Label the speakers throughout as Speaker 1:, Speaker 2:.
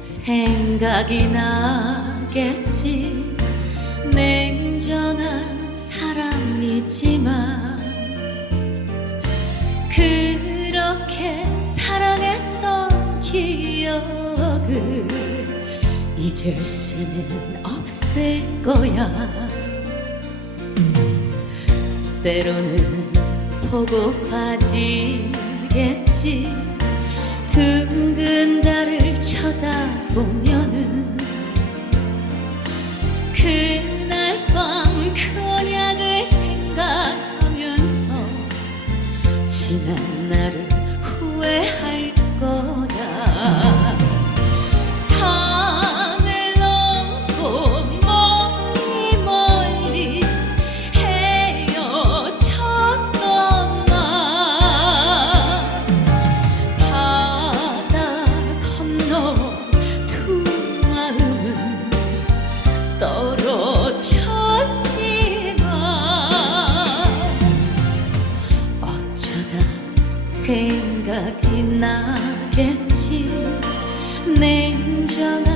Speaker 1: 생각이 나겠지. 냉정한 사람이지만 그렇게 사랑했던 기억을 잊을 수는 없을 거야. 때로는 보고파지겠지. 달을 쳐다보면은 그날 밤 그냥을 생각하면서 지난 날 생각이 나겠지. 냉정한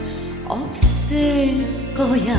Speaker 1: 없을 거야